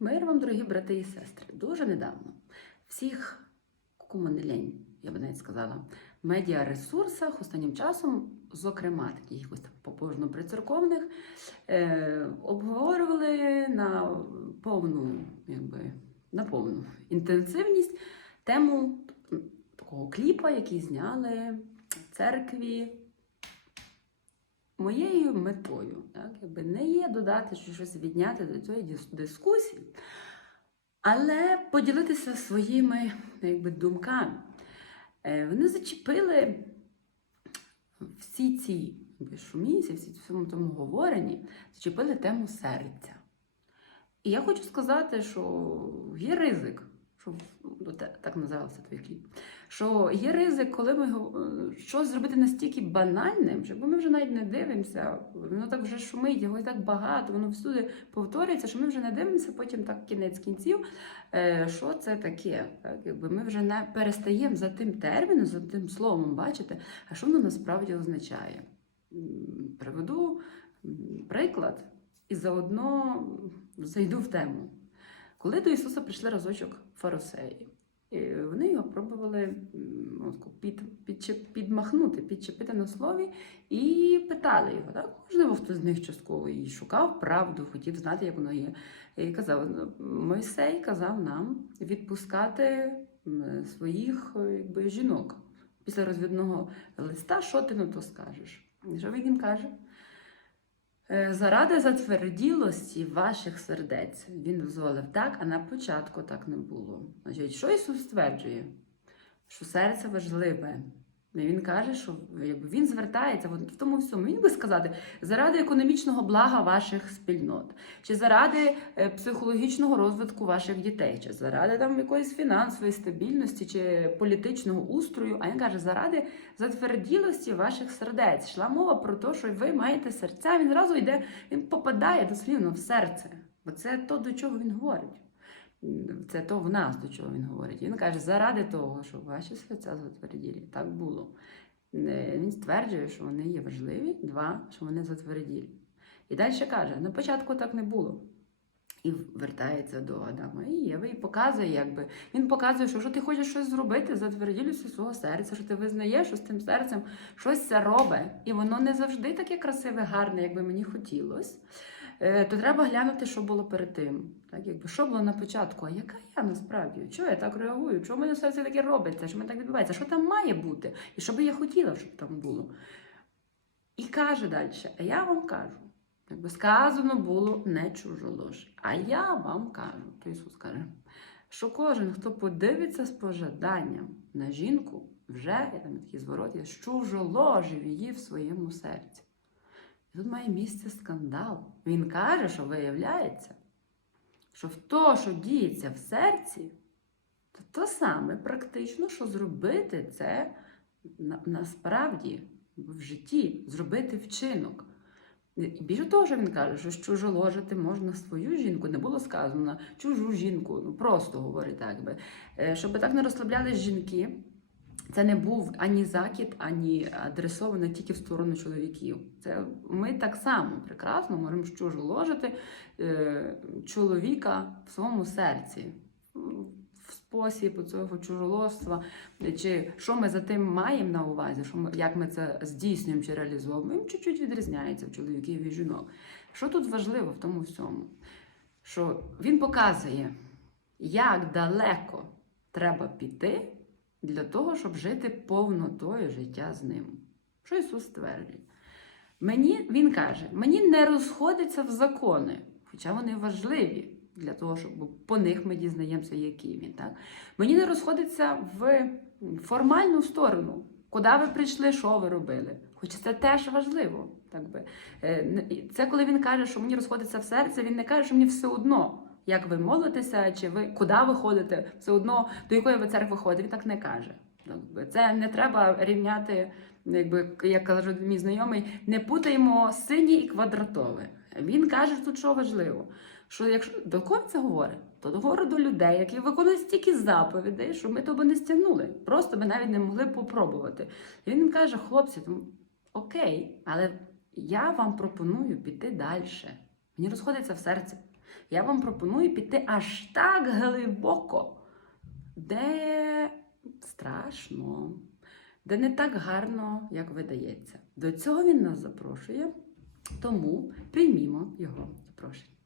Мир вам, дорогі брати і сестри, дуже недавно всіх кому я би навіть сказала, медіаресурсах останнім часом, зокрема таких якось так побожно прицерковних, е, обговорювали на повну, якби, на повну інтенсивність тему такого кліпа, який зняли в церкві. Моєю метою так, якби не є додати чи щось відняти до цієї дискусії, але поділитися своїми якби, думками. Е, Вони зачепили всі ці якби, шумісі, всі цьому тому говоренні, зачепили тему серця. І я хочу сказати, що є ризик, що ну, так називався твій кліп, що є ризик, коли ми гов- щось зробити настільки банальним, що ми вже навіть не дивимося, воно так вже шумить, його і так багато, воно всюди повторюється, що ми вже не дивимося, потім так кінець кінців, е, що це таке. Так, якби ми вже не перестаємо за тим терміном, за тим словом бачити, а що воно насправді означає. Приведу приклад і заодно зайду в тему. Коли до Ісуса прийшли разочок фарисеї, і вони його пробували таку під, підмахнути, підчепити на слові і питали його. Так? Можливо, хтось з них частково і шукав правду, хотів знати, як воно є. І казав, «Ну, Мойсей казав нам відпускати своїх е, якби, жінок. Після розвідного листа, що ти на то скажеш? І Що він їм каже? Е, Заради затверділості ваших сердець він дозволив так, а на початку так не було. Значить, що Ісус стверджує? Що серце важливе. Він каже, що він звертається в тому всьому. Він би сказати, заради економічного блага ваших спільнот, чи заради е, психологічного розвитку ваших дітей, чи заради там якоїсь фінансової стабільності, чи політичного устрою. А він каже, заради затверділості ваших сердець. Йшла мова про те, що ви маєте серця. Він зразу йде, він попадає дослівно в серце. Бо це то, до чого він говорить. Це то в нас, до чого він говорить. Він каже, заради того, щоб ваші серця затверділі. Так було. Е, Він стверджує, що вони є важливі, два, що вони затверділі. І далі каже: на початку так не було. І вертається до Адама і Єви і показує, якби він показує, що якщо ти хочеш щось зробити, затверділюся свого серця, що ти визнаєш, що з тим серцем щось це робить, і воно не завжди таке красиве, гарне, як би мені хотілося. Е, то треба глянути, що було перед тим. Так, якби, що було на початку, а яка я насправді? Чого я так реагую? Чому в мене все таке робиться? Що мене так відбувається? Що там має бути? І що би я хотіла, щоб там було? І каже далі, а я вам кажу, якби сказано було не чужолож. А я вам кажу, то Ісус каже, що кожен, хто подивиться з пожаданням на жінку, вже, я там такий зворот, є, чужоложив її в своєму серці. Тут має місце скандал. Він каже, що виявляється, що в то, що діється в серці, то то саме практично, що зробити це на, насправді в житті, зробити вчинок. І більше того, що він каже, що чужоложити можна свою жінку, не було сказано чужу жінку, ну просто говорить так би. Е, Щоб так не розслаблялись жінки, це не був ані закид, ані адресований тільки в сторону чоловіків. Це ми так само прекрасно можемо чужоложити е, чоловіка в своєму серці. В спосіб цього чужолоства, чи що ми за тим маємо на увазі, що ми, як ми це здійснюємо чи реалізовуємо, він чуть-чуть відрізняється в чоловіків і жінок. Що тут важливо в тому всьому? Що він показує, як далеко треба піти для того, щоб жити повнотою життя з ним. Що Ісус стверджує? Мені, Він каже, мені не розходиться в закони, хоча вони важливі для того, щоб по них ми дізнаємося, який він. Так? Мені не розходиться в формальну сторону, куди ви прийшли, що ви робили. Хоч це теж важливо. Так би. Е, Це коли він каже, що мені розходиться в серце, він не каже, що мені все одно, як ви молитеся, чи ви куди ви ходите, все одно до якої ви церкви ходите. Він так не каже. Це не треба рівняти, якби як каже мій знайомий, не путаємо синє і квадратове. Він каже тут, що важливо. Що якщо до кого це говорить, то говорить до людей, які виконують стільки заповідей, що ми того не стягнули. Просто ми навіть не могли попробувати. І він каже: хлопці, окей, але я вам пропоную піти далі. Мені розходиться в серці. Я вам пропоную піти аж так глибоко, де страшно, де не так гарно, як видається. До цього він нас запрошує, тому приймімо його запрошення.